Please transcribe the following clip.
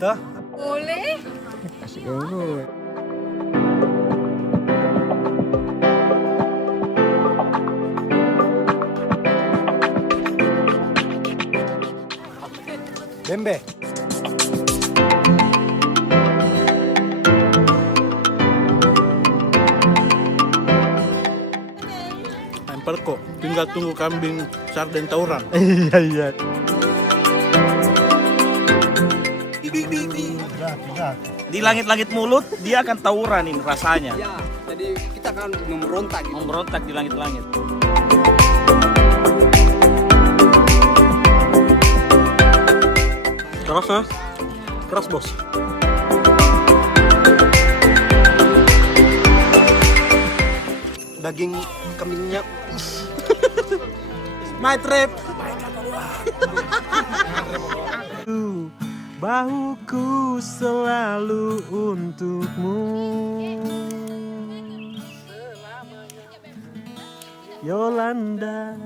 Tuh. Boleh. Asik banget. Bembe. Lempar kok, tinggal tunggu kambing sarden tawuran. Iya iya. Di langit-langit mulut dia akan tawuran ini rasanya. Ya, jadi kita akan memberontak gitu. Memberontak di langit-langit. Keras ya? Keras bos. Daging kambingnya. My trip. Bahuku selalu untukmu. Yolanda.